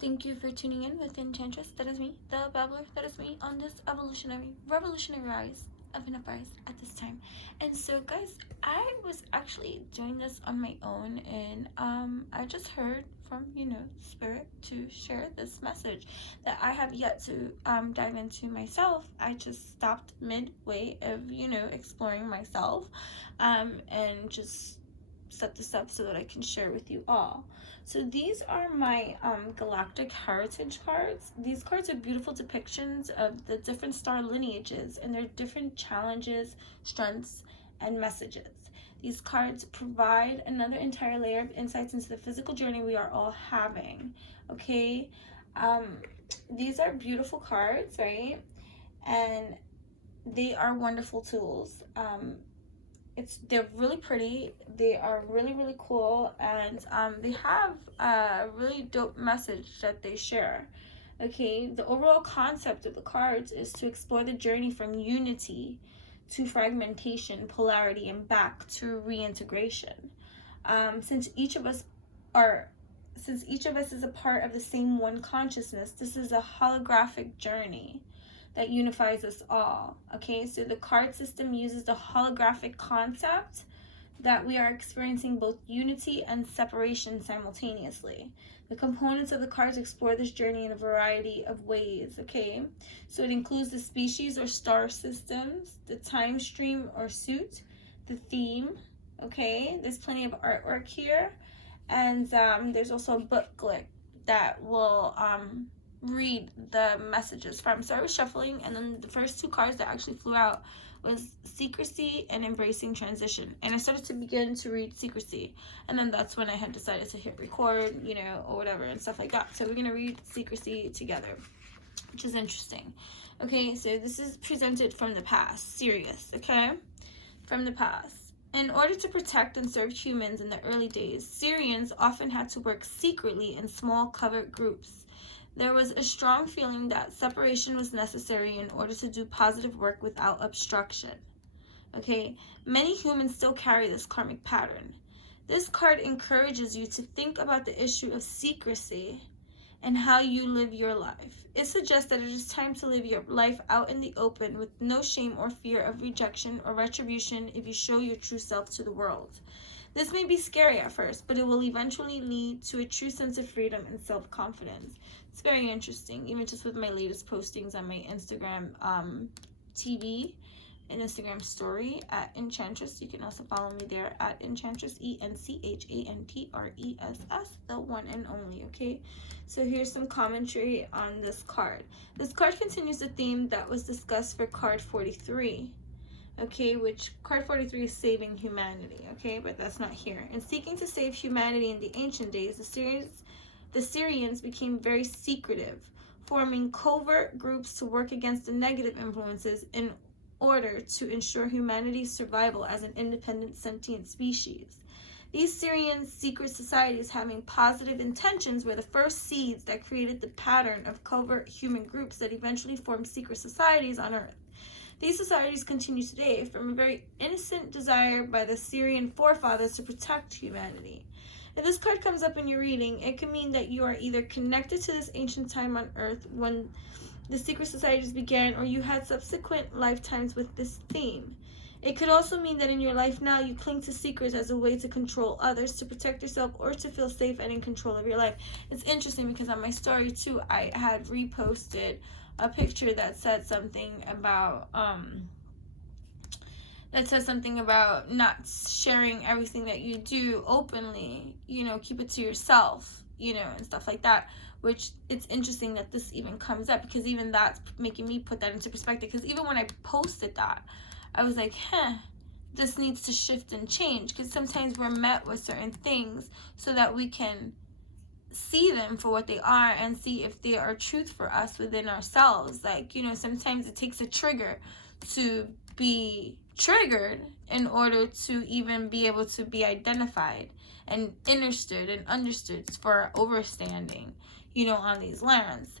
Thank you for tuning in with Enchantress. That is me, the babbler. That is me on this revolutionary rise of an uprise at this time. And so, guys, I was actually doing this on my own, and I just heard from Spirit to share this message that I have yet to dive into myself. I just stopped midway of exploring myself, and just set this up so that I can share with you all. So these are my Galactic Heritage cards. These cards are beautiful depictions of the different star lineages and their different challenges, strengths, and messages. These cards provide another entire layer of insights into the physical journey we are all having. Okay, these are beautiful cards, right? And they are wonderful tools. They're really pretty, they are really cool, and they have a really dope message that they share. Okay, the overall concept of the cards is to explore the journey from unity to fragmentation, polarity, and back to reintegration. Since each of us is a part of the same one consciousness, this is a holographic journey that unifies us all. Okay, so the card system uses the holographic concept that we are experiencing both unity and separation simultaneously. The components of the cards explore this journey in a variety of ways. Okay, so it includes the species or star systems, the time stream or suit, the theme. Okay, there's plenty of artwork here, and there's also a booklet that will read the messages from. So I was shuffling, and then the first two cards that actually flew out was Secrecy and Embracing Transition. And I started to begin to read Secrecy, and then that's when I had decided to hit record, or whatever and stuff like that. So we're gonna read Secrecy together, which is interesting. Okay, so this is presented from the past. Sirius, okay? From the past. In order to protect and serve humans in the early days, Syrians often had to work secretly in small covert groups. There was a strong feeling that separation was necessary in order to do positive work without obstruction. Okay, many humans still carry this karmic pattern. This card encourages you to think about the issue of secrecy and how you live your life. It suggests that it is time to live your life out in the open with no shame or fear of rejection or retribution if you show your true self to the world. This may be scary at first, but it will eventually lead to a true sense of freedom and self-confidence. It's very interesting, even just with my latest postings on my Instagram TV and Instagram story at Enchantress. You can also follow me there at Enchantress, ENCHANTRESS, the one and only, okay? So here's some commentary on this card. This card continues the theme that was discussed for card 43. Okay, which card 43 is saving humanity, okay, but that's not here. In seeking to save humanity in the ancient days, the Syrians became very secretive, forming covert groups to work against the negative influences in order to ensure humanity's survival as an independent sentient species. These Syrian secret societies having positive intentions were the first seeds that created the pattern of covert human groups that eventually formed secret societies on Earth. These societies continue today from a very innocent desire by the Syrian forefathers to protect humanity. If this card comes up in your reading, it could mean that you are either connected to this ancient time on Earth when the secret societies began, or you had subsequent lifetimes with this theme. It could also mean that in your life now you cling to secrets as a way to control others, to protect yourself, or to feel safe and in control of your life. It's interesting because on my story too, I had reposted a picture that said something about not sharing everything that you do openly, keep it to yourself, and stuff like that, which it's interesting that this even comes up, because even that's making me put that into perspective, because even when I posted that, I was like, this needs to shift and change, because sometimes we're met with certain things so that we can see them for what they are and see if they are truth for us within ourselves. Like, sometimes it takes a trigger to be triggered in order to even be able to be identified and understood for overstanding, on these lands.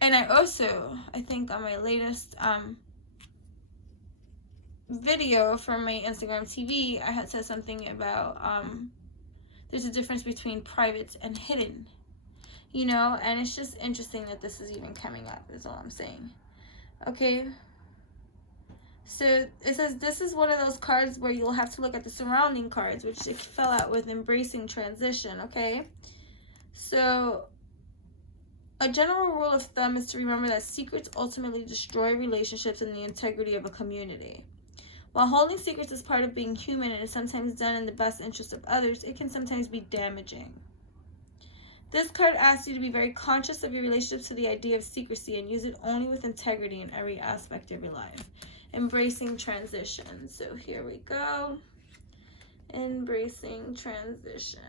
And I think on my latest video from my Instagram TV, I had said something about there's a difference between private and hidden, you know, and it's just interesting that this is even coming up, is all I'm saying. Okay, so it says this is one of those cards where you'll have to look at the surrounding cards, which it fell out with embracing transition. Okay, so a general rule of thumb is to remember that secrets ultimately destroy relationships and the integrity of a community. While holding secrets is part of being human and is sometimes done in the best interest of others, it can sometimes be damaging. This card asks you to be very conscious of your relationship to the idea of secrecy and use it only with integrity in every aspect of your life. Embracing transition. So here we go. Embracing transition.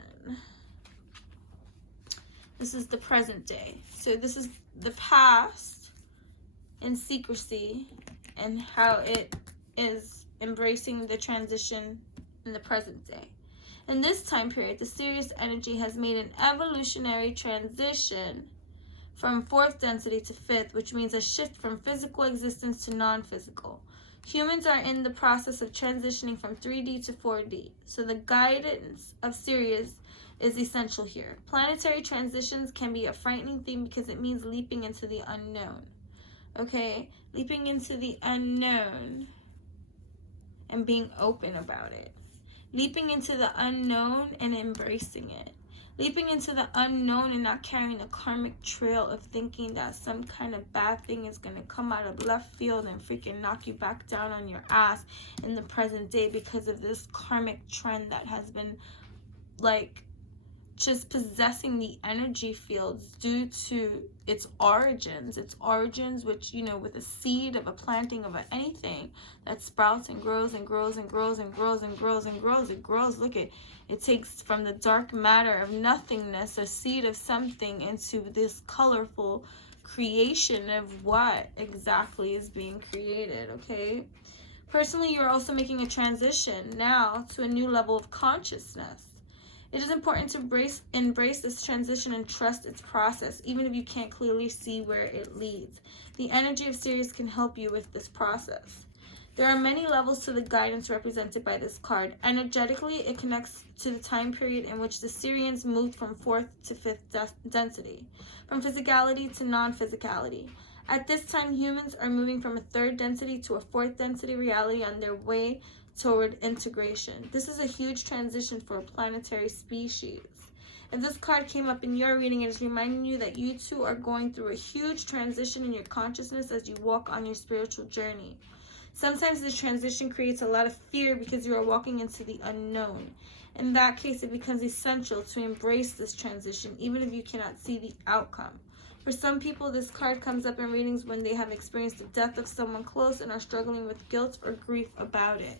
This is the present day. So this is the past in secrecy and how it is embracing the transition in the present day. In this time period, the Sirius energy has made an evolutionary transition from 4th density to 5th, which means a shift from physical existence to non-physical. Humans are in the process of transitioning from 3D to 4D, so the guidance of Sirius is essential here. Planetary transitions can be a frightening thing because it means leaping into the unknown. Okay? Leaping into the unknown and being open about it. Leaping into the unknown and embracing it. Leaping into the unknown and not carrying a karmic trail of thinking that some kind of bad thing is going to come out of left field and freaking knock you back down on your ass in the present day because of this karmic trend that has been like just possessing the energy fields due to its origins which, you know, with a seed of a planting of anything that sprouts and grows and grows and grows and grows and grows and grows, it grows. Look, it takes from the dark matter of nothingness a seed of something into this colorful creation of what exactly is being created. Okay, personally, you're also making a transition now to a new level of consciousness. It is important to embrace this transition and trust its process, even if you can't clearly see where it leads. The energy of Sirius can help you with this process. There are many levels to the guidance represented by this card. Energetically, it connects to the time period in which the Sirians moved from 4th to 5th density, from physicality to non-physicality. At this time, humans are moving from a 3rd density to a 4th density reality on their way toward integration. This is a huge transition for a planetary species. If this card came up in your reading, it is reminding you that you too are going through a huge transition in your consciousness as you walk on your spiritual journey. Sometimes this transition creates a lot of fear because you are walking into the unknown. In that case, it becomes essential to embrace this transition, even if you cannot see the outcome. For some people, this card comes up in readings when they have experienced the death of someone close and are struggling with guilt or grief about it.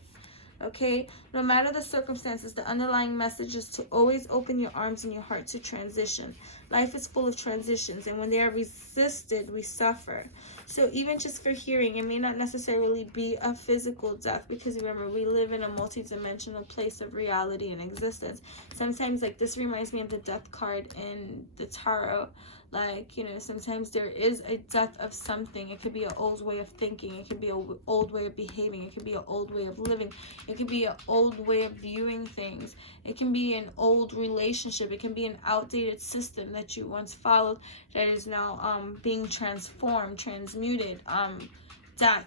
Okay, no matter the circumstances, the underlying message is to always open your arms and your heart to transition. Life is full of transitions, and when they are resisted, we suffer. So even just for hearing, it may not necessarily be a physical death, because remember, we live in a multi-dimensional place of reality and existence. Sometimes, like, this reminds me of the death card in the tarot. Like, you know, sometimes there is a death of something. It could be an old way of thinking. It could be an old way of behaving. It could be an old way of living. It could be an old way of viewing things. It can be an old relationship. It can be an outdated system that you once followed that is now being transformed, transmuted, death,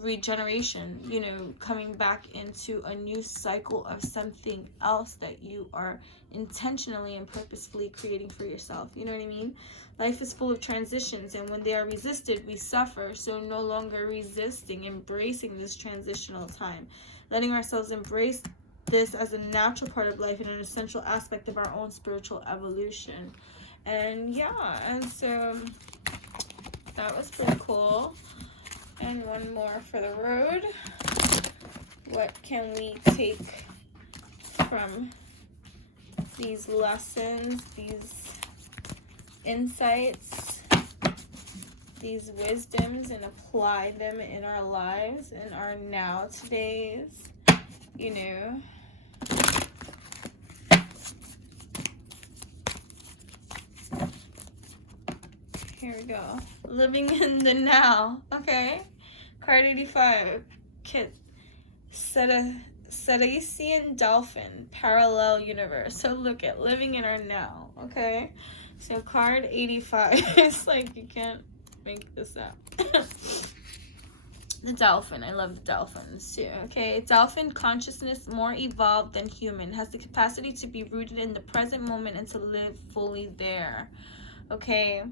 regeneration, you know, coming back into a new cycle of something else that you are intentionally and purposefully creating for yourself. You know what I mean? Life is full of transitions, and when they are resisted, we suffer. So no longer resisting, embracing this transitional time, letting ourselves embrace this as a natural part of life and an essential aspect of our own spiritual evolution. And yeah, and so that was pretty cool. And one more for the road. What can we take from these lessons, these insights, these wisdoms, and apply them in our lives, in our now todays, you know? Here we go. Living in the now. Okay. Card 85. Set Circassian dolphin, parallel universe. So look at living in our now, okay? So card 85. It's like you can't make this up. The dolphin. I love the dolphins too. Okay, dolphin consciousness, more evolved than human, has the capacity to be rooted in the present moment and to live fully there. Okay,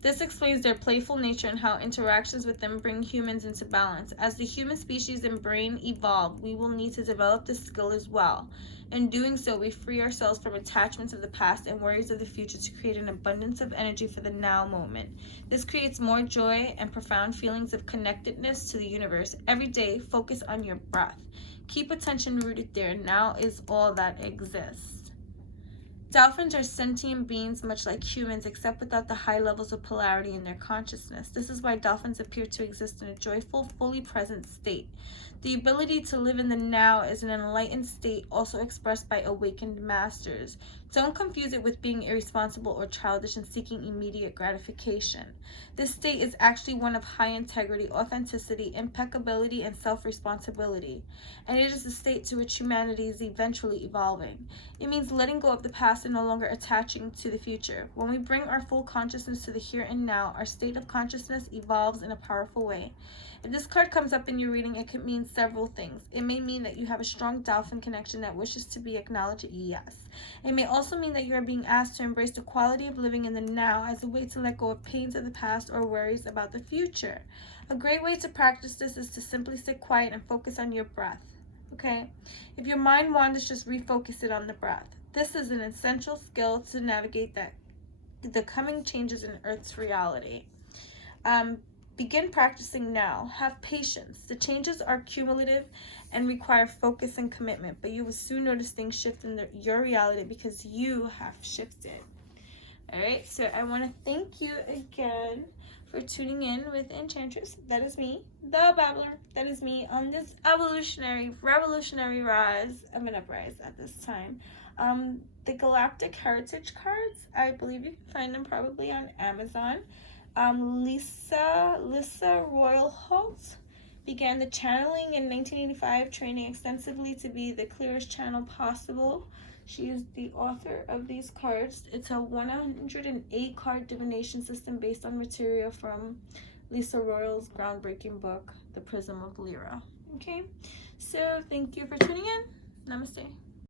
this explains their playful nature and how interactions with them bring humans into balance. As the human species and brain evolve, we will need to develop this skill as well. In doing so, we free ourselves from attachments of the past and worries of the future to create an abundance of energy for the now moment. This creates more joy and profound feelings of connectedness to the universe. Every day, focus on your breath. Keep attention rooted there. Now is all that exists. Dolphins are sentient beings much like humans, except without the high levels of polarity in their consciousness. This is why dolphins appear to exist in a joyful, fully present state. The ability to live in the now is an enlightened state, also expressed by awakened masters. Don't confuse it with being irresponsible or childish and seeking immediate gratification. This state is actually one of high integrity, authenticity, impeccability, and self-responsibility. And it is the state to which humanity is eventually evolving. It means letting go of the past and no longer attaching to the future. When we bring our full consciousness to the here and now, our state of consciousness evolves in a powerful way. If this card comes up in your reading, it could mean several things. It may mean that you have a strong dolphin connection that wishes to be acknowledged, yes. It may also mean that you are being asked to embrace the quality of living in the now as a way to let go of pains of the past or worries about the future. A great way to practice this is to simply sit quiet and focus on your breath. Okay? If your mind wanders, just refocus it on the breath. This is an essential skill to navigate the coming changes in Earth's reality. Begin practicing now. Have patience. The changes are cumulative and require focus and commitment, but you will soon notice things shift in your reality because you have shifted. All right, so I want to thank you again for tuning in with Enchantress. That is me, the Babbler. That is me on this revolutionary rise. I'm an uprise at this time. The Galactic Heritage cards, I believe you can find them probably on Amazon. Lisa Royal Holt began the channeling in 1985, training extensively to be the clearest channel possible. She is the author of these cards. It's a 108 card divination system based on material from Lisa Royal's groundbreaking book, The Prism of Lyra. Okay, so thank you for tuning in. Namaste.